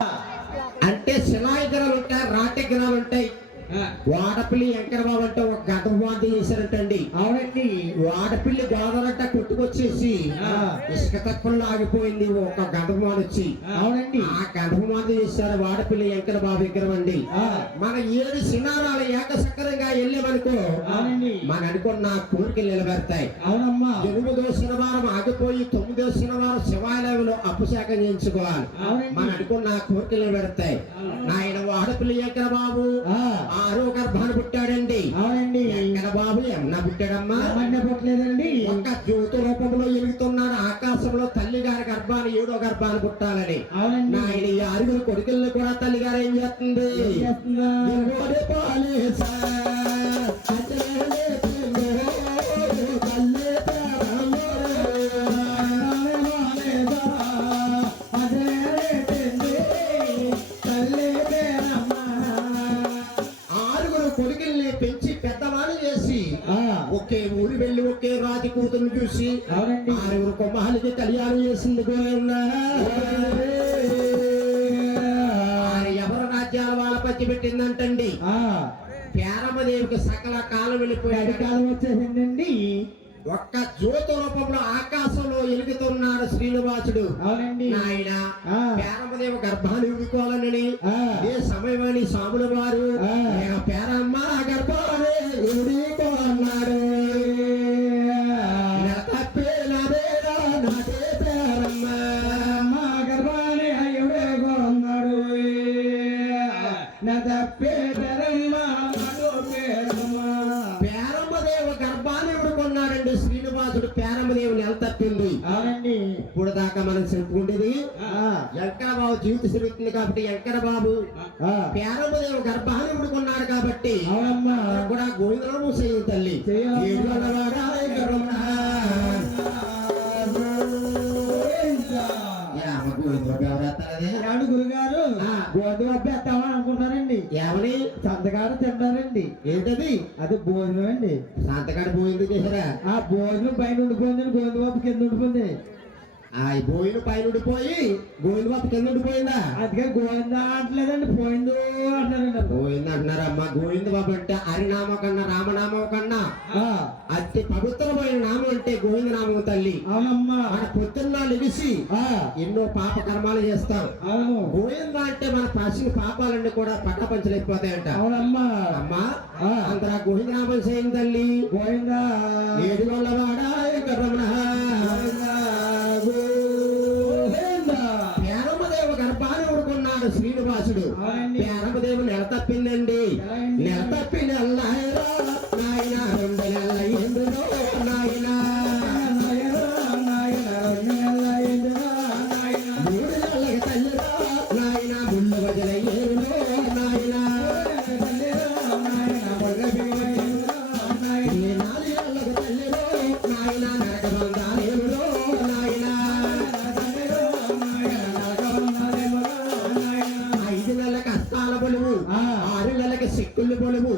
అంటే శిలాయి గిరాలు ఉంటాయి, రాటి గిరాలు ఉంటాయి. వాడపల్లి వెంకటబాబు అంటే ఒక గతవాంతి చేశారంటండి. అవునండి. వాడపల్లి గోదావరంట కొట్టుకొచ్చేసి ఇసుక తక్కువలో ఆగిపోయింది ఒక గంధమాన్ వచ్చి. అవునండి. ఆ గంధమాన్ చేశారు వాడపల్లి వెంకటబాబు విగ్రహం అండి. మన 7 సినారాలు ఏకసక్కరంగా వెళ్ళామనుకో మన అనుకున్న కోరికలు నిలబెడతాయి. అవునమ్మా. 8వ శనివారం ఆగిపోయి 9వ శనివారం శివాలయంలో అభిషేకం చేయించుకోవాలి. మన అనుకున్న కోరికలు నిలబెడతాయి. ఆయన వాడపల్లి వెంకటబాబు 6వ గర్భాన్ని పుట్టాడండి. అవునండి. వెంకటబాబు ఏమన్నా పుట్టాడమ్మా? పుట్టలేదండి. ఒక్క జ్యోతి రూపంలో ఎలుగుతున్నాడు ఆకాశంలో. తల్లి గారి గర్భాన్ని 7వ గర్భాన్ని పుట్టాలని. అవునండి. ఆయన ఈ 6 కొడుకుల్ని కూడా తల్లి గారు ఏం చేస్తుంది? కొడుకుల్ని పెంచి పెద్దవాళ్ళు చేసి ఒకే ఊరు వెళ్ళి ఒకే రాజు కూతురు చూసి 6 కుమారులకి కళ్యాణం చేసింది. ఎవరు రాజ్యాల వాళ్ళ పచ్చి పెట్టిందంటండి. పేరమ్మదేవికి సకల కాలం వెళ్ళిపోయాడు. కాలం వచ్చేసిందండి. ఒక్క జ్యోతి రూపంలో ఆకాశంలో ఎలుగుతున్నాడు శ్రీనివాసుడు. నాయన పేరమ్మదేవి గర్భాన్ని ఊడుకోవాలని ఏ సమయమని స్వాముల వారు పేరమ్మ గర్భాన్ని ఊడుకో అన్నాడు. గర్భాన్ని అయ్యుడేగో అన్నాడు. పేరమ్మదేవి గర్భాన్ని ఊడుకున్నాడండి శ్రీనివాసుడు. పేరమ్మదేవి నెల తప్పింది. ఇప్పుడు దాకా మనం చెప్పుకుంటేది వెంకటబాబు జీవిత చరిత్రని కాబట్టి వెంకటబాబు పేరమ్మదేవి గర్భాన్ని ఊడుకున్నాడు కాబట్టి కూడా గోవిందరాము చేయి తల్లి గురుగారు గోధుమ అభ్యర్థం అనుకుంటారండి. ఏమని సంతకాడు తింటారండి. ఏంటది? అది భోజనం అండి. సంతకాడు పోయింది చేసారా? ఆ భోజనం పైన ఉండిపోయిందండి, గోధుమ కింద ఉండిపోయింది. భోజనం పైన ఉండిపోయి గోవింద కింద ఉండిపోయిందా? అందుకే గోవింద అంటలేదండి, పోయిందో అంటారండి. గోవింద అంటున్నారమ్మా. గోవింద బాబు అంటే హరినామ కన్నా రామనామం కన్నా అతి పవిత్రమైన నామం అంటే గోవింద నామం తల్లి. అవునమ్మా. మన పొద్దున్న లెగిసి ఎన్నో పాప కర్మాలు చేస్తాం. అవును. గోవింద అంటే మన పసిన పాపాలన్నీ కూడా పట్ట పంచలేకపోతాయంట. అవునమ్మా. అమ్మా అందరూ గోవింద నామం చేయండి తల్లి. గోవింద 7 వాడా రమణ. పేరమ్మదేవి గర్భాన్ని ఊడుకున్నాడు శ్రీనివాసుడు. పేరమ్మదేవి నెల తప్పిందండి. నెల తప్పి నాయన 2 నెలల ఎందులో నాయన 3 నెలలకి తల్లిరా నాయన ముళ్ళు వదిల ఏరులో నాయన 4 నెలలకు తల్లిలో నాయన నరక బంధాలేరులో నాయన 5 నెలలకు అస్తాల బలువు, 6 నెలలకి సిక్కుళ్ళు బలువు,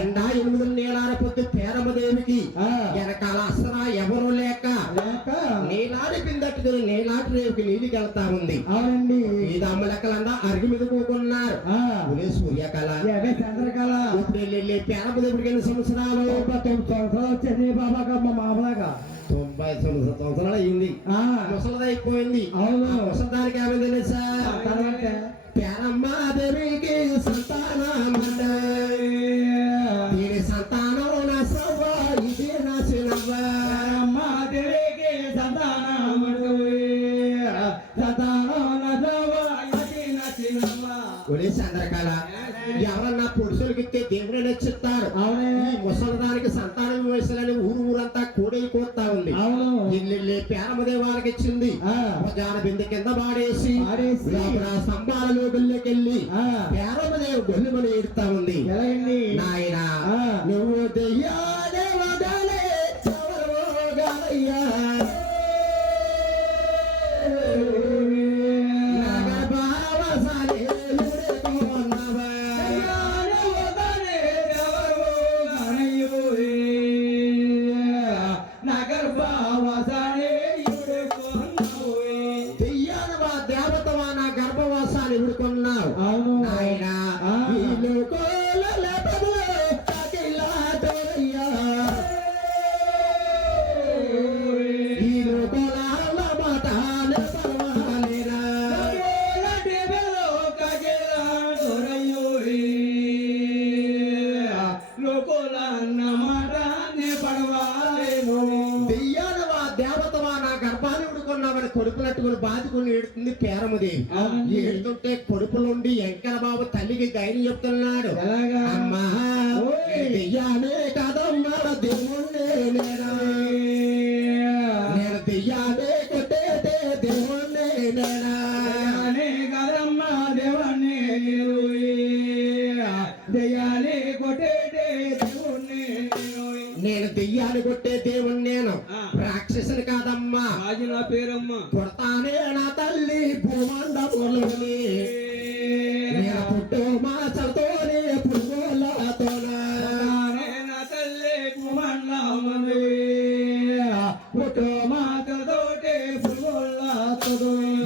8 నీలార పొద్దు పేరమ్మదేవికి వెనకాల అసరా ఎవరు లేక నీలాడి పిందట్టుకుని నీలాటి రేవుకి నీళ్ళకి వెళ్తా ఉంది. అవునండి. ఈ దమ్మ లెక్కలంతా అరిగి మీద కూకున్నారు. సూర్యకళ చంద్రకళ. ఇప్పుడు వెళ్ళి పేరమ్మదేవికి ఎన్ని సంవత్సరాలు? 99 సంవత్సరాలు వచ్చేది బాబాగా మామలాగా. 99 సంవత్సరాలు అయింది. ముసలిది అయిపోయింది. ముసలిదానికి ఏమైంది తెలుసా? పేరమ్మదేవికి సంతానం దీని సంతానం నా సవ్వ ఇది నా చిన్నవ్వ. అమ్మదేవికి సంతానం చంద్రకళ ఎవరన్నా పురుషులకిస్తే దేవుడు నచ్చుతారు. ఈ ముసలిదానికి సంతానం వయసులని ఊరంతా కోడై కోస్తా ఉంది. ఇల్లు పేరమ్మదేవానికి ఇచ్చింది. జాన బిందె కింద పాడేసి స్తంభాలలో గొల్లకెళ్ళి పేరమ్మదేవి గొల్లుమని ఏడుతా ఉంది. నాయన నువ్వు దెయ్యాలే వదలే చవరవోగాలయ్యా పడుకున్నావు అవును. ఆయన ఆ. ఈ లోకంలో పదలో కాకిలాటోరయ్యా. ఈ లోకంలో మాట పర్వాలేరా. దెయ్యాలవా దేవతవా నా గర్భాన్ని ఉడుకున్నామని కొడుకునట్టుకుని బాదుకుని ఏడుతుంది పేరముదేవి. అవునండి. ఏడుతుంటే కొడుకులుండి వెంకట బాబు తల్లికి ధైర్యం చెప్తున్నాడు. ఎలాగా? అమ్మా ఓయ్. దెయ్యానే కాదమ్మా దేవుణ్ణే నేనా. నేను దెయ్యానే కొట్టేదే దేవుణ్ణే నేనా. నేను దెయ్యాన్ని కొట్టే దేవుణ్ణి నేను ఆ. రాక్షసుని కాదమ్మా. నా పేరమ్మ కొడతానే నా తల్లి భూమండపులని. నేను పుట్టు మాచలతోనే పురుగులతోనా.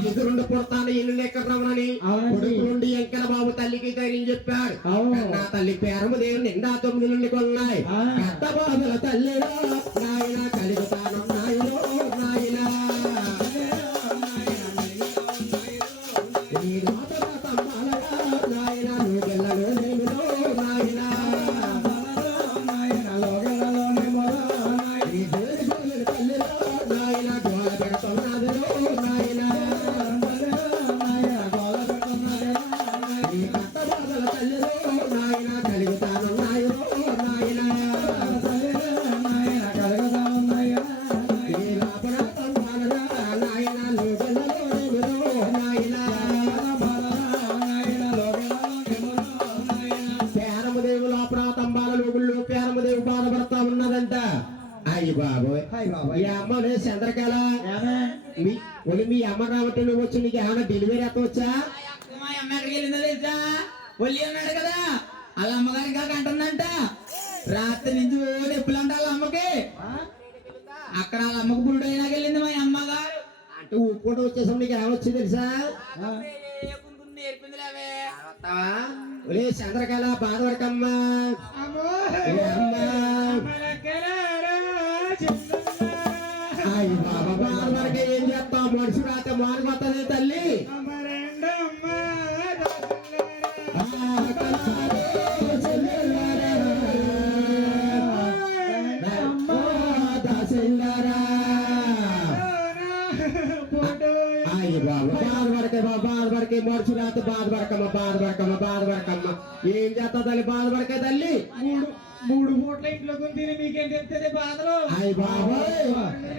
ఎదురుండి పుడతాను ఇల్లు ఎక్కడ రమణని అవునండి. కొడుకు నుండి వెంకట బాబు తల్లికి ధైర్యం చెప్పాడు. అవును. నా తల్లి పేరము దేవుని నిండా 9 నుండి కొన్నాయి. ఆ. పెద్ద బాబుల తల్లిరా నాయన కలుగుతాను నాయనో నాయన. నీ రాతల తమ్మాలరా నాయన నువ్వెల్లలో నేనులో నాయన. నీ దేవుని గోలెల తల్లిరా నాయన గోల పెడుతున్నదిరో నాయన. నీ పెద్ద బాబుల తల్లిరో నాయన కలుగుతాను నాయనో నాయన. నీ రాపడ తమ్మాలరా నాయన నువ్వెల్లలో నేనులో నాయన. పేరమదేవి లోపల తంబాల లోగుల్లో పేరమదేవి బాధపడతా ఉన్నదంట. అయ్యి బాబోయ్ ఈ అమ్మనే చంద్రకళ మీ అమ్మ రాబట్టి నువ్వు వచ్చి నీకు ఏమైనా డెలివరీ ఎత్తవచ్చా? మా అమ్మ ఎక్కడికి వెళ్ళిందో తెలుసా? ఒళ్ళి అన్నాడు కదా వాళ్ళ అమ్మగారి ఇంకా అంటుందంట. రాత్రి నుంచి ఓ ఎప్పుడు అంట వాళ్ళ అమ్మకి. అక్కడ వాళ్ళ అమ్మకు పురుడు అయినాకి వెళ్ళింది మా అమ్మగారు. అంటే ఊపుకుంటూ వచ్చేసాం నీకు ఏమొచ్చి తెలుసా? నేర్పిందిలేవే. వస్తావా? ఒలే చంద్రకళ బాధపడకమ్మా. ఏ అమ్మా. అయ్యి బాబా బాధపడక ఏం చేస్తావు? మనిషి రాత మానుకొత్తదే తల్లి. ఆ కళారో చెల్లెల్లారా. అమ్మా దాసెల్లారా. అయ్యి బాబా బాధపడకే మనిషి రాత బాధపడకమ్మ. ఏం చేస్తా తల్లి బాధపడకే తల్లి. మూడు పూట్ల ఇంట్లో తిని మీకేం తెలుస్తుంది బాధలు? అయ్యి బాబోయ్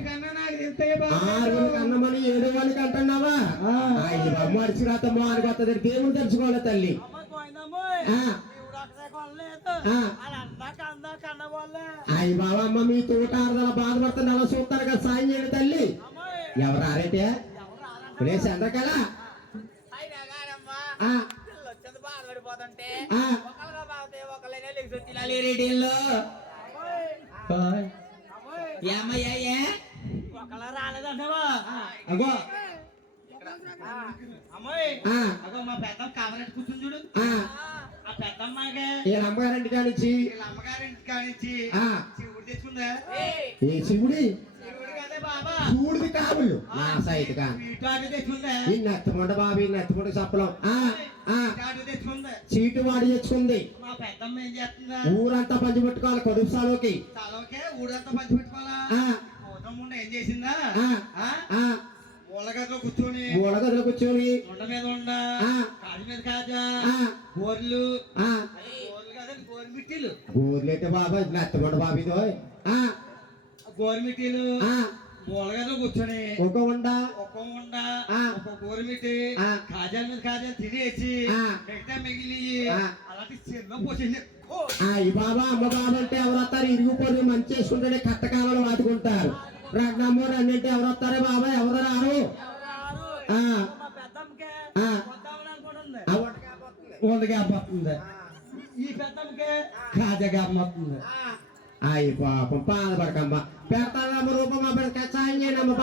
కన్నా నాకు తెలుస్తాయి బాధ. 6 కన్నమని 7 వాళ్ళకి అంటున్నావా? అయ్యి బాబు మనిషి రాత మానుకొత్తది దేవుని తెలుసుకోవాలి తల్లి. ఆ. ఆ. అయ్యి బాబా అమ్మ మీ తోట ఆడదల బాధపడుతుంది అలా చూస్తారు కదా సాయం చేయండి తల్లి. ఎవరు ఆరేటే చంద్రకళ. ఆ. బాధపడిపోతుంటే ఆ. ఒకళ్ళగా బాగుతే ఒకళ్ళైనా లెగ్స్ వచ్చి ఇలా రేడియోలో ఏమయ్యా ఒకళ్ళ రాలేదంటావా? అగో అమ్మాయి ఆ. అగో మా పెద్దమ్మ కావాలంటే కూర్చుని చూడు. ఆ. ఆ పెద్దమ్మగా వీళ్ళ అమ్మగారింటి కానిచ్చి వీళ్ళ అమ్మగారింటి కానిచ్చి ఆ. శివుడు తెచ్చుకుందా? ఏ శివుడి శివుడు కదే బాబా. చూడుది కాబులు నా సైట్ కా ఇటాటు తెచ్చుకుందా? ఈ నత్తమండ బాబు ఈ నత్తమండ చెప్పలం. ఆ. ఆ. ఇటాటు తెచ్చుకుందా? చీటు వాడి తెచ్చుకుంది. మా పెద్దమ్మ ఏం చేస్తుందా? ఊరంతా పంచి పెట్టుకోవాలి కడుపు సాలోకి. తలకే ఊరంతా పంచి పెట్టుకోవాలా? ఆ. గౌతమ్ముండ ఏం చేసిందా? ఆ. ఆ? ఆ. మూలగదిలో కూర్చొని మూలగదిలో కూర్చొని ఉండ మీద ఉండ ఆ. కాజు మీద కాజా ఆ. గోర్లు ఆ. గోర్లు కాదండి గోరుమిట్టీలు. ఊర్లేటే బాబా నత్తమండ బాబు ఇదో. ఆ. గోరుమిట్టీలు ఆ. మూలగదిలో కూర్చొని ఒక ఉండ. ఒక్క ఉండ ఆ. ఒక గోరుమిట్టి ఆ. కాజాల మీద కాజాలు తినేసి ఆ. మిగతా మిగిలి ఆ. అలాంటి చిన్న పోసింది. ఈ బాబా అమ్మ బాబా అంటే ఎవరు వస్తారు? ఇరిగిపోయి మంచి చేసుకుంటే కట్టకాలలో వాడుకుంటారు. రగ్నమ్మో అన్నింటి ఎవరు వస్తారే బాబా? ఎవరు రారు? ఆ. మా పెద్దమ్మకే ఆ. వద్దామని అనుకుంటుంది. ఆ వంటకాయ పోతుంది. వందగా పోతుంది. ఈ పెద్దమ్మకే కాజగా పోతుంది. అయ్యి పాపం బాధపడకమ్మ. పెడతానమ్మ రూపమ్మ పెడక సాయం చేయండి అమ్మ.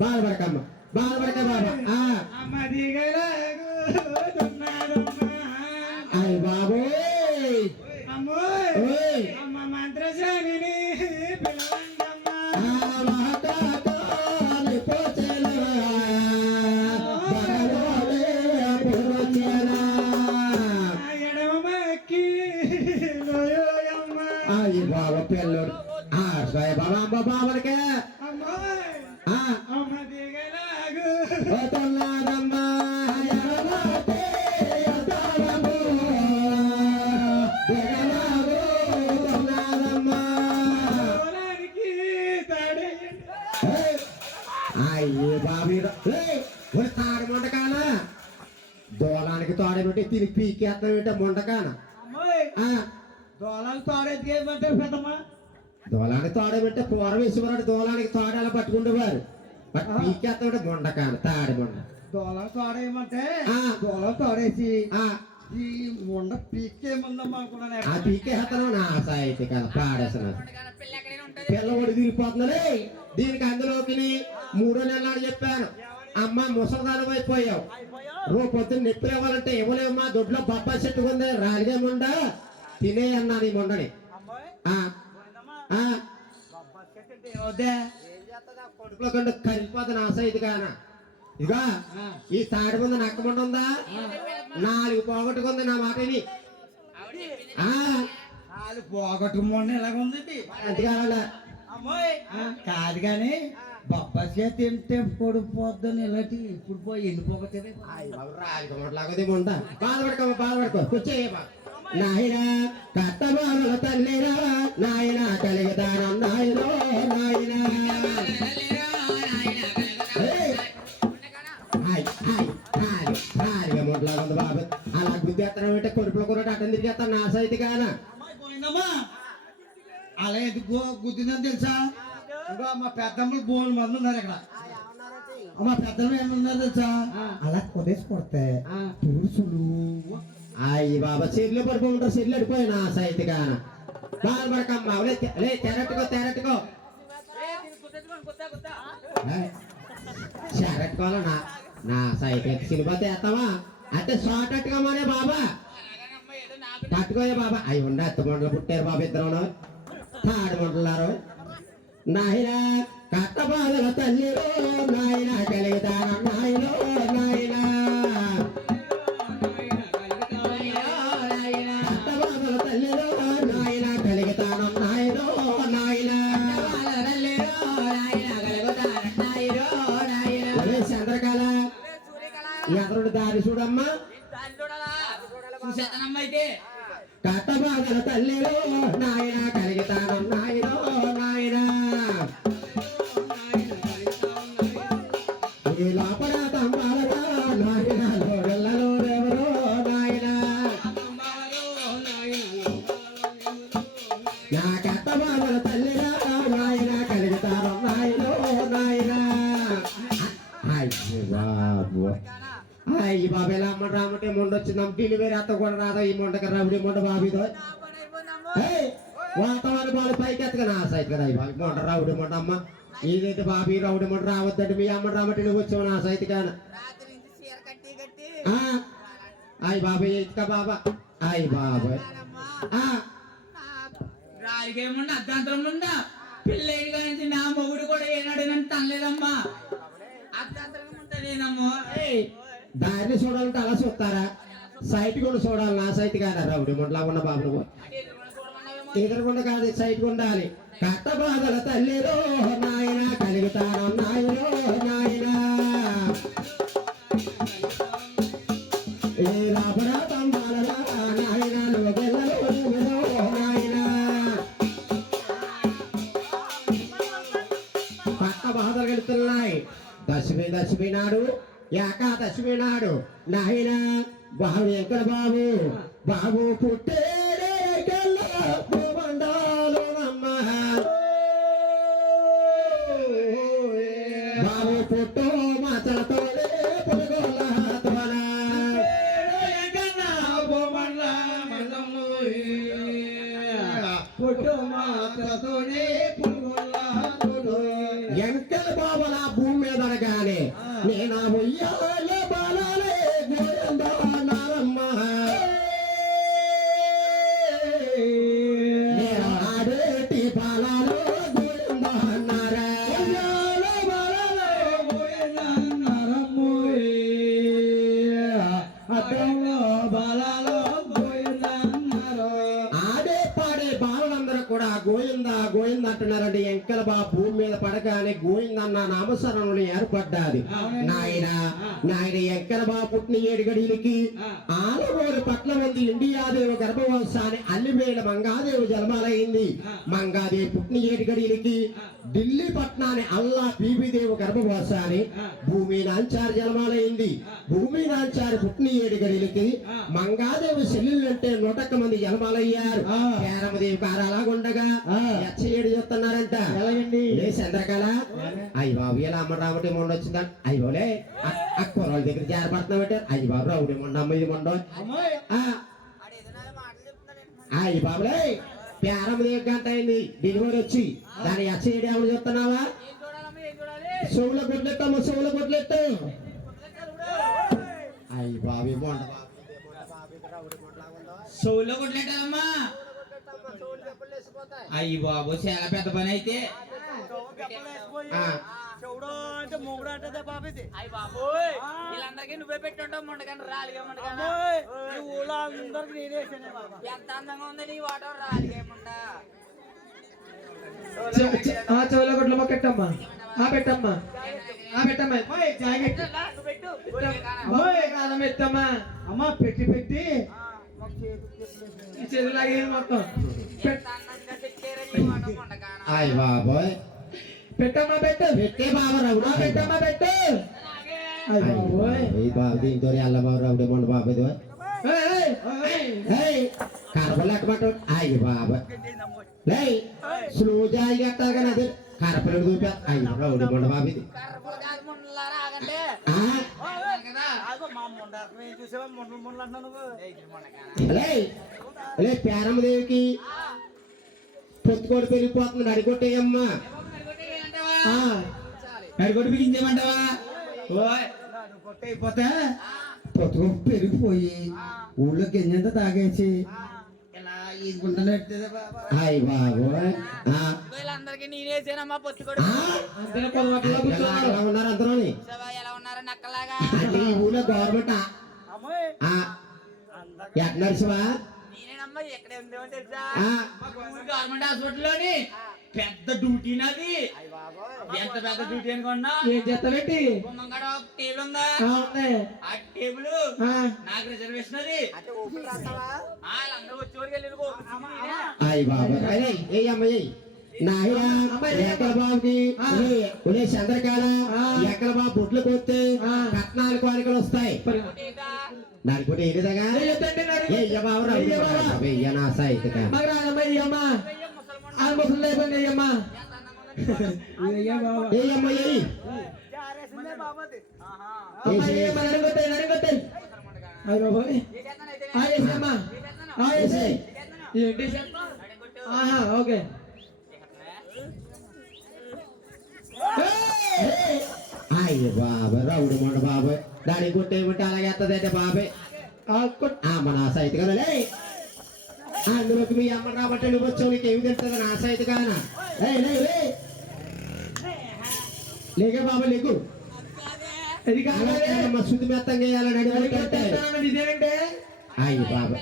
బాధపడకమ్మ బాధపడక బాబా. ఆ. అమ్మ దిగలాగు అయ్య బాబోయ్ అమ్మోయ్ ఓయ్ అమ్మ మంత్రసానిని పిలవండమ్మా ఆ మహకాకాని పోచెలా బగలోలే పోచెలా ఎడమకి లోయమ్మ అయ్య బాబా పిల్లోడు ఆ సాయి బాబా బాబాలకే అమ్మోయ్ ఆ అమ్మ దిగలాగు ఓతన్నాదమ్మా ఎడమతే ఎడతావము దిగలాగో ఓతన్నాదమ్మా పొలానికి తాడేయండి అయ్యే బాబీ ఒక తాడు మొండకాన దోలానికి తోడబెట్టి తిరిగి పీకేస్తాం ఏంటో మొండకాన అమ్మోయ్ ఆ దోలాలు తాడెత్తికేయమంటారు పెద్దమ్మ దోలానికి తోడబెట్టి పూర వేసేవారు దోలానికి తోడ అలా పట్టుకుంటేవారు బట్ పీకేస్తాం మొండకాన తాడి మొండ దోలాలు తాడేయమంటే ఆ. దోలాలు తాడేసి ఆ ఈ ముండ పీకేయమందమ్మా అనుకున్నాను ఆ పీకేస్తాను నా సాయితే కదా పాడేసిన పిల్లవాడు తిరిగిపోతున్నాడే దీనికి అందులోకి 3 నెలలు చెప్పాను అమ్మ ముసలిదానం అయిపోయావు పొద్దున్న నొప్పి ఇవ్వాలంటే ఇవ్వలేమ్మా దొడ్లో బొబ్బాయి చెట్టు ఉంది రాలిగే ముండ తినే అన్నాను ఈ ముండని ఆ ఆ కొడుకులో కంటే కరిగిపోతుంది ఆశ ఇది కాన ఇక ఈ తాడి ముందు నక్క ముండ ఉందా 4 పోగొట్టుకుంది నా మాట ఇది ఆ వాళ్ళు పోగొట్టు మొన్న ఎలాగుంది అంతేకావాలా అమ్మాయి కాదు కానీ బొబ్బాయి తింటే పొడిపోద్దని ఇలాంటి ఇప్పుడు పోయి ఎండిపోతుంది రాజకమట్లాగది ముండ బాధపడుకో కూర్చోయ్యా నాయనా కట్టబాబుల తల్లిరా నాయన కలిగితానం నాయనో నాయనా ముంట్లాగుంది బాబు అలా గుద్దేస్తాను అంటే కొడుపులో కూడా అటెండ్ తిరిగేస్తాను నా సైతి కానా పోయిందమ్మా అలా ఎందుకు గుద్దిందని తెలుసా ఇంకా మా పెద్దమ్మలు బోన్ మంది ఉన్నారు ఇక్కడ మా పెద్దమ్మ ఏమన్నారు తెలుసా అలా కొట్టేసి కొడితే పురుషులు అయ్యి బాబా చెర్లు పడిపోంటారు చెర్లు అడిపోయి నా సైతి కాన బాధపడకమ్మా లే తెరట్టుకో చెరట్టుకోవాలా నా సైకి సినిమా తెస్తావా అంటే షార్ట్ అట్టుకోమనే బాబా పట్టుకోయే బాబా అవి ఉండే అత్త మండలు పుట్టారు బాబా ఇద్దరు తాడు మంటలారు నాయన కట్టబాధల తల్లిలో నాయన కలిగితాను నాయనో నాయన కట్టబాధల తల్లిలో నాయన కలిగితాను నాయనో నాయన చంద్రకళ ఎదురుడు దారి చూడమ్మా కట్టబాధల తల్లిలో నాయన కలిగితాను నాయనో నాయన ఈ లోపల తమ్మాలరా నాయన లోడెల్లలోరెవరో నాయన నా కట్టబాధల తల్లిరా నాయన కలిగితాను నాయనో నాయన అయ్యి బాబు అయ్యి బాబు ఎలా అమ్మ రామంటే మొండొచ్చింది అమ్మ వేరే అత్త కూడా రాదా ఈ మొండకి రవిడి మొండ బాబిదో వాతావరణ బాలు పైకి ఎత్తగా ఆశ అయితే కదా బాబు మొండ రౌడి మొండ అమ్మ ఇదైతే బాబీ రౌడి మొండ రావద్దంటే మీ అమ్మ రామంటే నువ్వు వచ్చావు నా ఆశ అయితే కాను అయ్యి బాబాయ్ ఇక బాబా అయ్యి బాబాయ్ రాలికేముండ అర్ధాంతరం ఉందా పిల్లేని కానీ నా మొగుడు కూడా ఏనాడు నన్ను తనలేదమ్మా అర్ధాంతరం ఉంటదేనమ్మా దారిని చూడాలంటే అలా చూస్తారా సైట్ కూడా చూడాలి నా సైట్ కాదా రౌడి మొండలా ఉన్న బాబు నువ్వు ఎదురుకుండా కాదు సైట్ ఉండాలి కట్టబాధల తల్లిలో నాయన కలిగితాను నాయనో నాయన ఏ రాబడా తమ్మాలరా నాయన నువ్వు నాయన పక్క బాధలు గడుతున్నాయి దశమి నాడు ఏకాదశమి నాడు నాయన బాబు ఎక్కడ బాబు పుట్టేరే మండాలు బాబు పుట్టు మాచలతో ఎంకల బాబల భూమి మీద అనగానే నేను ఉయ్యాలే బాలాలే గోవింద ఏమంటున్నారంటే ఎంకల బాబు భూమి మీద పడగానే గోవిందన్న నామస్మరణలు ఏర్పడ్డాది. నాయన ఎంకల బాబు పుట్టిన 7 గడియలకి ఆలగోలు పట్ల మంది ఇండియాదేవి గర్భవంశాన్ని అల్లివేల మంగాదేవి జన్మాలైంది. మంగాదేవి పుట్టిన 7 గడియలకి ఢిల్లీ పట్నాన్ని అల్లా బీబీదేవి గర్భవంశాన్ని భూమి నాంచారి జన్మాలైంది. భూమి నాంచారి పుట్టిన 7 గడియలకి మంగాదేవి చెల్లెళ్ళంటే 101 మంది జన్మాలయ్యారు. పేరమదేవి గారు అలాగుండగా ఎచ్చ7 చెప్తున్నారంట. ఏ చంద్రకళ అయ్యి బాబు ఇలా అమ్మ రావటే మొండ వచ్చిందా? అయ్యోలే ఆ కుర్రాళ్ళ దగ్గర జారపడుతున్నా పెట్టారు. అయ్యి బాబు రావుడి మొండ అమ్మ ఇది మొండ. అయ్యి బాబులే పేరమదేవి గంట అయింది డెలివరీ వచ్చి దాని ఎచ్చ7 ఎవరు చెప్తున్నావా? చెవుల కొట్లెట్టమ్మ చెవుల కొట్లెట్టు. అయ్యి బాబు మొండ సోలో కొట్లేటమ్మా. అయ్యి బాబు చాలా పెద్ద పని అయితే. వీళ్ళందరికీ నువ్వే పెట్టుంటావు మొండగాని రాలిగా మొండగాని ఎంత అందంగా ఉంది నీ వాటర్ రాలిగా మొండ. చెవుల కొట్ల పెట్టమ్మా పెట్టమ్మా పెట్టమ్మా పెట్టమ్మా అమ్మా పెట్టి పెట్టి చెరువులాగే మొత్తం అయ్యి బాబోయ్ పెట్టమ్మా పెట్టు పెట్టే బాబు రావుడు పెట్టమ్మా పెట్టు బాబు దీంతో అల్ల బాబు రావుడే మొండ బాబు కరపలేకమాట. అయ్యి బాబు లే స్లో జాయి కట్టాలి కానీ అదే కరపలేడు చూపా. అయ్యి రావుడే మొండ బాబు ఇది. పేరమ్మదేవికి పొత్తుకోడి పెరిగిపోతుంది అడిగొట్టేయమ్మా. అడిగొట్టు బిగించమంటావా? అయిపోతే పొత్తుకో పెరిగిపోయి ఊళ్ళో గింజంత తాగేసి ఇలా ఈదుకుంటానే అయ్యి బాబు వీళ్ళందరికీ నేనేసానమ్మా పొత్తుకోడు. ఉన్నారు అందరూని ఎలా ఉన్నారు నక్కలాగా? అంటే ఈ ఊళ్ళో గవర్నమెంట్ ఎట్ నర్సువా నేనేనమ్మా ఎక్కడే ఉందేమో తెలుసా? గవర్నమెంట్ హాస్పిటల్లోని పెద్ద డ్యూటీ నాది. ఎంత పెద్ద డ్యూటీ అనుకున్నా? ఏం చేస్తావేంటి? గుమ్మంగాడ ఒక టేబుల్ ఉందా? ఆ టేబుల్ నాకు రిజర్వేషన్ అది. వాళ్ళందరూ వచ్చేవారికి వెళ్ళి అయ్యి బాబు ఏ అమ్మాయి నాయన ఎక్కల బాబుకి ఉనే చంద్రకాల ఎక్కల బాబు బొట్లు కొస్తే కట్నాలు కోరికలు వస్తాయి. నాకు కూడా ఏదగా ఏ బాబు రాయ్య నా సాయితగా ఏ అమ్మాయి ఓకే అయ్య బాబా రౌడు మొండ బాబాయ్ దానికి కొట్టేమిటి అలాగేస్తుందంటే బాబాయ్ మన సైతు కదా లే అందులోకి మీ అమ్మ రాబట్టే నువ్వు వచ్చావు నీకు ఏమి తెలుస్తుంది నా సైతు కానా లేకే బాబా లేకు శుద్ధి మెత్తంగా వేయాలని ఇదేంటే అయ్య బాబా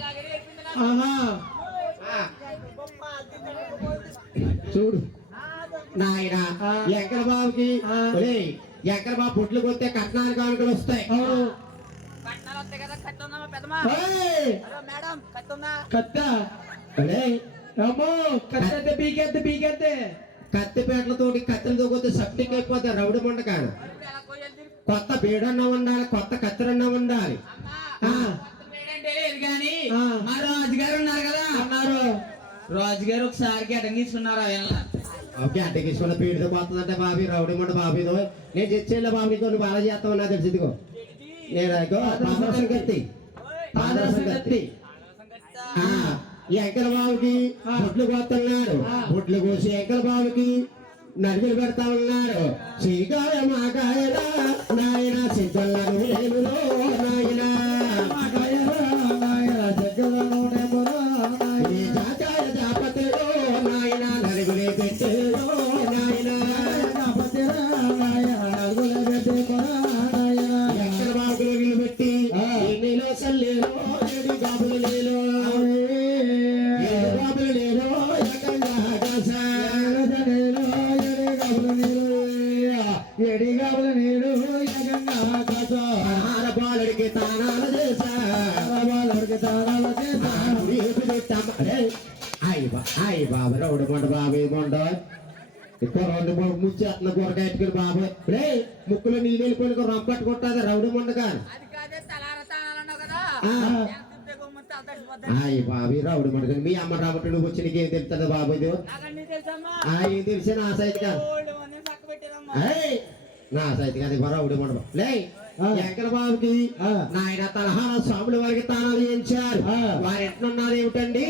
చూడు నాయన ఎంకల బాబుకి ఎంకల బాబు బొట్లు కొస్తే కట్నాలు కానుకలు వస్తాయి. కట్నాలు వస్తాయి కదా. కట్టుందా పెద్దమా? మేడం కట్టుందా? కత్తిపేటలతోటి కత్తిలతో కొద్ది సప్టిక్ అయిపోతాయి రౌడి మొండ కాను. కొత్త బీడన్నా ఉండాలి, కొత్త కత్తిరన్నా ఉండాలి. కానీ మా రాజుగారు ఉన్నారు కదా అన్నారు. రాజుగారు ఒకసారి గడ్డం తీసుకున్నారు. ఓకే అడ్డ తీసుకున్న పీడితో పోతుందంటే బాబీ రౌడి మొండ బాబీదో నేను తెచ్చేళ్ళ బాబు నీకు నువ్వు బాగా చేస్తావు నా తెలిసి ఇదిగో నేను పాదరసం కత్తి ఎంకల బాబుకి బొట్లు కోస్తున్నాడు. బొట్లు కోసి ఎంకల బాబుకి నడిపి పెడతా ఉన్నాడు. శ్రీకాయ మాకాయలా నాయన సిద్ధులను లేములో నాయన జాకాయ జాపతిలో నాయన నలుగులే పెట్టేలో నాయన ఎంకల బాబులు వీళ్ళు పెట్టి ఎన్నిలో సల్లేలో ఏడు బాబులు లేలో బాబులు లేలో ఎక్కడ అయ్యి బాబు రౌడు మొండ బాబు మొండ రెండు ముచ్చేస్తున్న కూరగాయట్టుకుని బాబు రే ముక్కులో నీళ్ళు వెళ్ళిపోయిన రంప పట్టుకుంటుంది రౌడు మొండ కాదు అయ్యి బాబు రౌడు మొండ మీ అమ్మ రాబట్టి నువ్వు వచ్చి నీకేం తెలుస్తుంది బాబు ఇది ఏం తెలిసే నా సైతి కాదు నా సైతి కాదు రౌడు మొండ లే ఎక్కడ బాబుకి నాయన తలహార స్వాముల వారికి తానాలు చేయించారు వారు ఎట్లున్నారు ఏమిటండి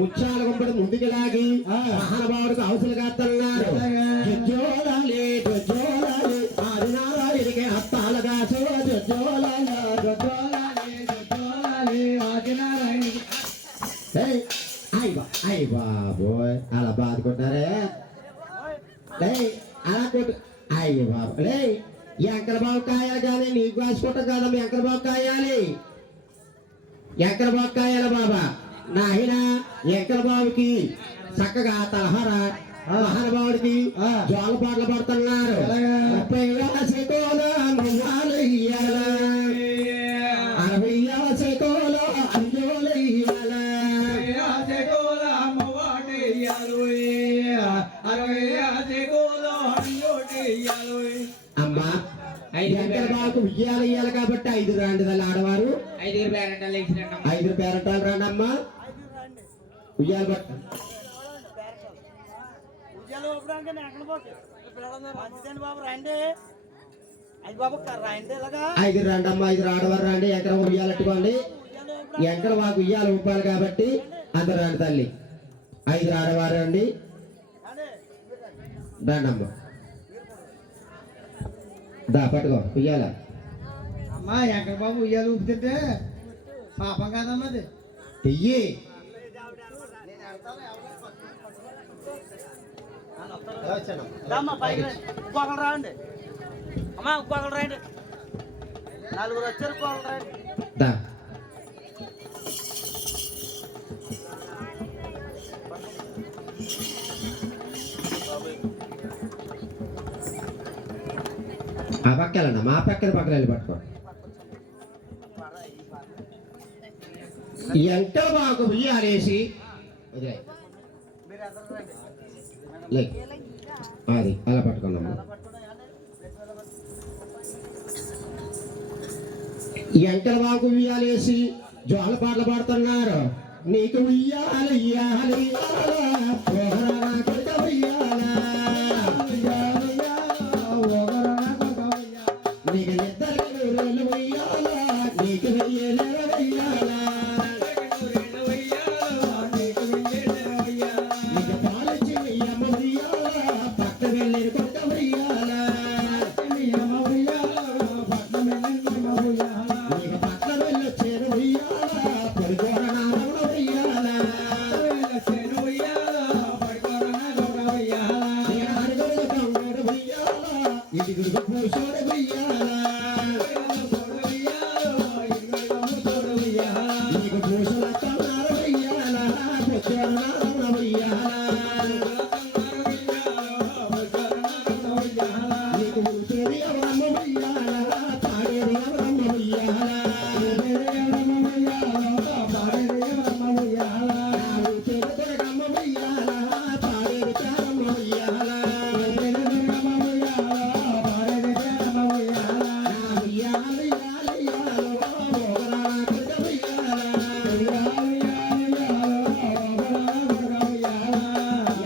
ముత్యాల గుంపడి ముందుకు లాగి మహానుభావుడికి అవసరంగా తన్నారు ఆదినారాయణకి హస్తాలుగా అయ్యి బాబోయ్ అలా బాదుకుంటారే అలా కొట్టు అయ్యి బాబు లే ఎంకర బాబు కాయాలి కానీ నీకు కాసుకోవటం కాదమ్మా ఎంకర బాబు కాయాలి ఎంకర బాబు కాయాలి బాబా నాయన ఎంకర బాబుకి చక్కగా తలహార మహానుభావుడికి జోల పాటలు పడుతున్నారు 30 శకోల నువ్వాలు ఇయ్యాల 60 శకోల అంజోలు ఇయ్యాల అమ్మా ఎంకర బాబుకు ఉయ్యాలు ఇయ్యాలి కాబట్టి 5 రాండి ఆడవారు 5 పేరెంటాలు వేసినట్టు 5 పేరటాలు రండి అమ్మా ఉయ్యాలు పట్ట 5 రండి అమ్మా 5 ఆడవారు రండి ఎకరం ఉయ్యాలట్టుకోండి ఎంకర బాబు ఉయ్యాలు ఊపాలి కాబట్టి అందరు రండి తల్లి 5 ఆడవారు రండి రండి అమ్మ దా పట్టుకో ఉయ్యాల అమ్మా ఎక్కడ బాబు ఉయ్యాలు ఊపుతుంటే పాపం కాదమ్మా అది చెయ్యి రాండి అమ్మా ఇంకొకరు రండి 4 వచ్చారు ఇంకొకరు రండి దా ఆ పక్కన మా పక్కన వెళ్ళి పట్టుకో ఎంకర బాబుకు ఉయ్యాలేసి అది అలా పట్టుకున్నాము ఎంకర బాబుకు ఉయ్యాలేసి జోల పాటలు పాడుతున్నారు నీకు ఉయ్యాలి ఇయ్యాలి నీకు నిద్రలు ఉయ్యాల నీకు వెయ్యాల నీకు పాలచి అమ్మ ఉయ్యాల పక్క వెళ్ళి కొట్ట ఉయ్యాల నీకు పక్క వెళ్ళి చేరు ఉయ్యాల పడుకోర నామమున ఉయ్యాల నేను అడుగుడు కంగడు ఉయ్యాల ఇదిగుడు పూసోడు ఉయ్యాల నీకు పూసల కన్నారు ఉయ్యాల పుచ్చల నామమున ఉయ్యాల నీకు ఊసేది ఎవరమ్మ ఉయ్యాల పాడేది ఎవరమ్మ ఉయ్యాల ఊసేది కొరకమ్మ ఉయ్యాల పాడేది చారమ్మ ఉయ్యాల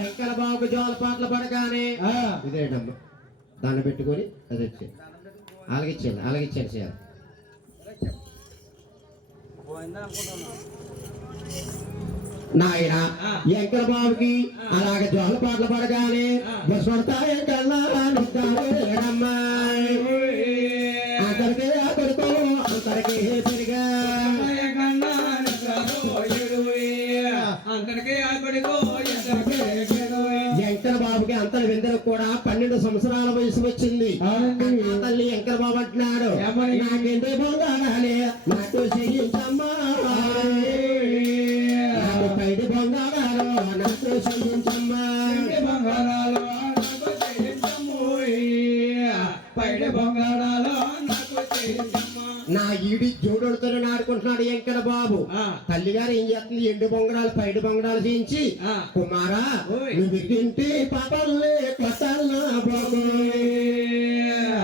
ఎంకర బాబు జోల పాటలు పడగానే ఇదేనమ్మా దాన్ని పెట్టుకొని అది వచ్చేది అలాగిచ్చాను చేయాలి నాయన ఎంకర బాబుకి అలాగే జోల పాటలు పడగానే బస్వడతాయ కళ్ళమ్మా అక్కడికే అక్కడికో అంతరికే పెరిగా ఎంకర బాబుకి అంతర విందరకు కూడా 12 సంవత్సరాల వయసు వచ్చింది నా తల్లి ఎంకర బాబు అంటున్నాడు నాకెంటే బొంగాడాలి నాకు చెయ్యించమ్మా నాకు పైడి బొంగాడాలు నాకు చెయ్యించమ్మా నా ఈడి జోడుతో ఆయన ఆడుకుంటున్నాడు వెంకట బాబు. తల్లి గారు ఏం చేస్తుంది, ఎండు బొంగరాలు పైడు బొంగరాలు చేయించి, కుమారా నువ్వు తింటే పాపాలనే కొట్టాలన్నా బాబు,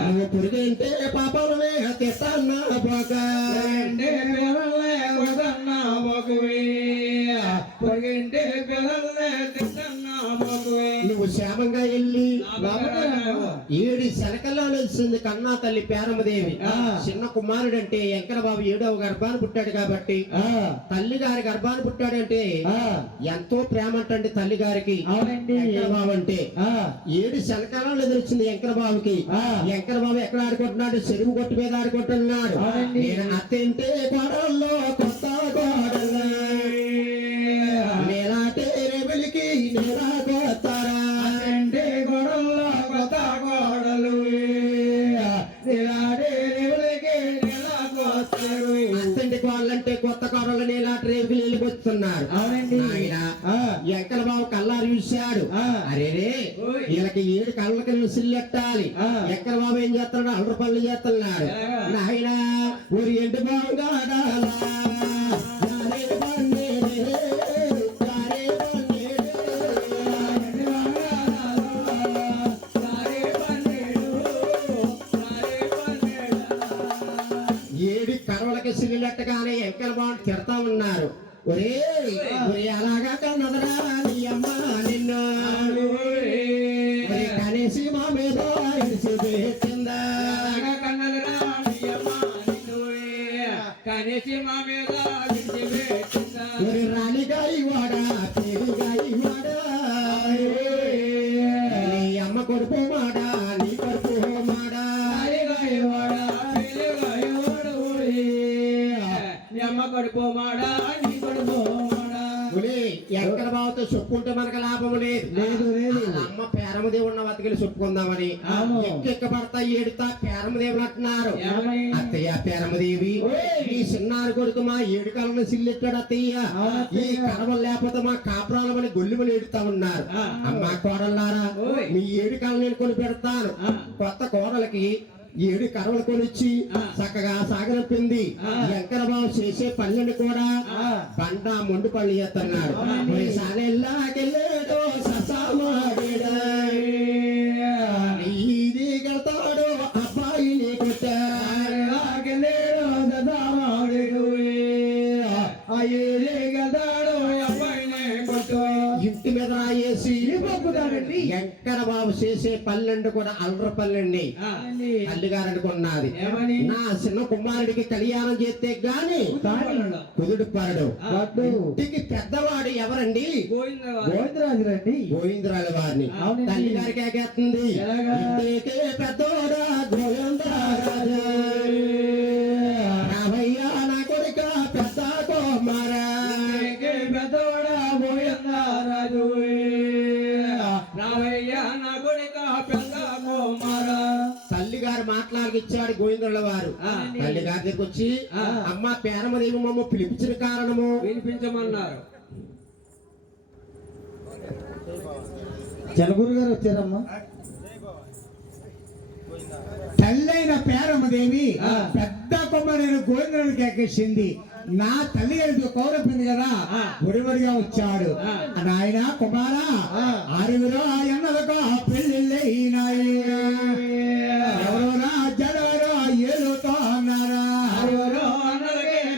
నువ్వు పురిగింటే పాపాలనే తెస్తాన్నా బాగా, నువ్వు క్షేమంగా వెళ్ళి 7 శనకల్లో నిలిచింది కన్నా తల్లి పేరమ్మదేవి. చిన్న కుమారుడు అంటే వెంకట బాబు 7వ గర్భాన్ని పుట్టాడు కాబట్టి, తల్లి గారి గర్భాన్ని పుట్టాడంటే ఎంతో ప్రేమ అంటే తల్లి గారికి వెంకట బాబు అంటే. 7 శనకల్లో నిలిచింది వెంకట బాబుకి. వెంకట బాబు ఎక్కడ ఆడుకుంటున్నాడు, చెరువు కొట్టు మీద ఆడుకుంటున్నాడు. నేను అత్తంటే కోడల్లో కొత్త కోడలు, నేలాటే రేవులకి నేలా కొత్తారా, అంటే గొడవల్లో కొత్త కోడలు, నేలాటే రేవులకి నేలా కొత్తారు. అత్తంటి కోడలంటే కొత్త కోడలు నేలాటి రేవుకి వెళ్ళిపోతున్నారు. ఆయన వెంకట బాబు కల్లారు చూశాడు. అరే వీళ్ళకి 7 కళ్ళకి సిల్లెట్టాలి. వెంకట బాబు ఏం చేస్తున్నాడు, అల్లరి పనులు చేస్తున్నాడు. ఆయన ఊరి ఎండు బాగా సిరిలెట్టగానే వెంకట బాబు తిడతా ఉన్నారు. ఒరే అలాగా కన్నదరా నీ అమ్మ నిన్ను, కనేసి మా మీద పెట్టిందా, కనేసి మా మీద రాణిగాయి వాడా పేరుగాయి వాడా, నీ అమ్మ కొడుకు మాడా నీ కొడుకు మాడా, పడిపోమాడా నీ పడిపోమాడా. వెంకట బాబుతో చెప్పుకుంటే మనకు లాభం లేదు. అమ్మ పేరమదేవి ఉన్న బతికి చెప్పుకుందామని ఎక్క పడతా ఏడుతా పేరమదేవులు అంటున్నారు. అత్తయ్య పేరమదేవి ఈ చిన్నారు కొడుకు మా 7 కాలంలో సిల్లెట్టాడు అత్తయ్య, ఈ కడవలు లేకపోతే మా కాపురాలమని గొల్లుమని ఏడుతా ఉన్నారు. అమ్మ కోడల్లారా మీ 7 కాలం నేను కొని పెడతాను. కొత్త కోడలకి 7 కర్రలు కొనిచ్చి చక్కగా సాగనప్పింది. వెంకట బాబు చేసే పనులను కూడా బండ మొండు పళ్ళు చేస్తున్నాడు. ఇది గతాడు అబ్బాయిని ఇంటి మీద రాయేసి వెంకట బాబు చేసే పల్లెండు కూడా అల్ర పల్లెండి తల్లిగారు అనుకున్నది. నా చిన్న కుమారుడికి కళ్యాణం చేస్తే గాని కుదుడు పరడు. ఇంటికి పెద్దవాడు ఎవరండి, గోవిందరాజు రండి, గోవిందరాజు వారిని తల్లి గారికి ఎగేస్తుంది. ఇంటికి పెద్దోడా గోవిందరాజు, రావయ్యా నా కొడుక పెద్ద కుమారా, పెద్దోడా గోవిందరాజు, తల్లి గారు మాట్లాడిచ్చాడు గోవిందరాజు వారు. తల్లి గారి దగ్గరికి వచ్చి అమ్మ పేరమదేవి మమ్మ పిలిపించిన కారణము వినిపించమన్నారు. జనగురు గారు వచ్చారమ్మా. తల్లైన పేరమ్మదేవి పెద్ద కొమ్మరైన గోవిందరాజుకి ఎక్కేసింది. నా తల్లి గారితో కౌరపింది కదా, ఒడివడిగా వచ్చాడు. నాయన కుమారా 6 ఎన్నదక పెళ్ళిళ్ళైనాయి, ఎవరో జడవరో ఏలుతో అన్నారా,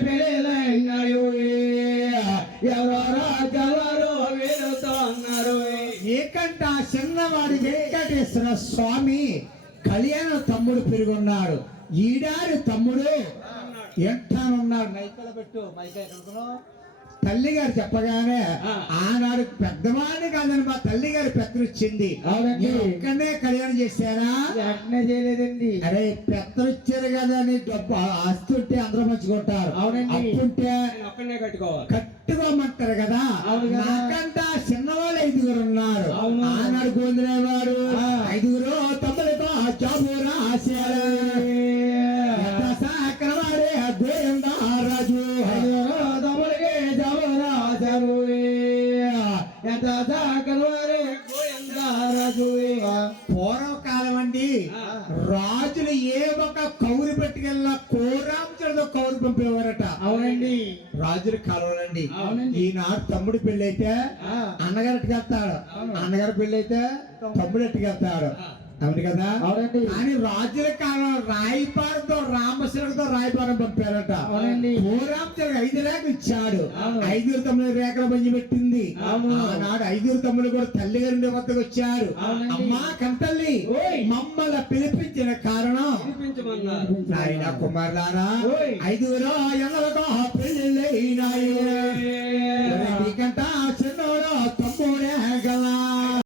పెళ్ళిళ్ళైనాయి, ఎవరో జడవరో ఏలుతో అన్నారు. ఏకంట చిన్నవాడి వెంకటేశ్వర స్వామి కళ్యాణ తమ్ముడు పెరుగున్నాడు. ఈడారి తమ్ముడు ఎంటానున్నాడు. మైకల పెట్టు మైక ఎక్కడుకున్నావు. తల్లి గారు చెప్పగానే ఆనాడు పెద్దవాడిని కాదని మా తల్లి గారి పెద్దరిచ్చింది. ఒక్కనే కళ్యాణం చేశారా? వెంటనే చేయలేదండి. అరే పెద్దరిచ్చారు కదా అని డబ్బు ఆస్తుంటే అందరూ మంచుకుంటారు. అప్పుంటే కట్టుకోమంటారు కదా. నాకంట చిన్నవాళ్ళు 5 ఉన్నారు. ఆనాడు గోందినేవారు 5 తమ్ములతో జాబు రాశారు. సాకరవాడే గోవిందరాజు తమ్ముడికి జాబు రాశారు. ఎంత సాకరవాడే గోవిందరాజు. పూర్వకాలం అండి రాజులు ఏ ఒక కౌరు పెట్టుకెళ్ళినా కోరాంచలతో కౌరు పంపేవారట. అవునండి. రాజుల కాలండి. అవునండి. ఈనాడు తమ్ముడు పెళ్లి అయితే అన్నగారు ఎట్టుకెళ్తాడు, అన్నగారు పెళ్లి అయితే తమ్ముడు ఎట్టుకెళ్తాడు. అవును కదా. అవునండి. కానీ రాజుల కాలం రాయపారంతో రామశిలతో రాయపారం పంపారట. అవునండి. పూరాంతరం 5 రేఖలు ఇచ్చాడు. అవును. 5 తమ్ముడు రేఖలు పంచి పెట్టింది. అవును. ఆనాడు 5 తమ్ముడు కూడా తల్లి గారి వద్దకు వచ్చారు. అవునండి. అమ్మా కంటల్లి, ఓయ్. మమ్మల్ని పిలిపించిన కారణం నాయన కుమారులారా, ఓయ్. 5 ఎన్నలతో పెళ్ళైనాయి.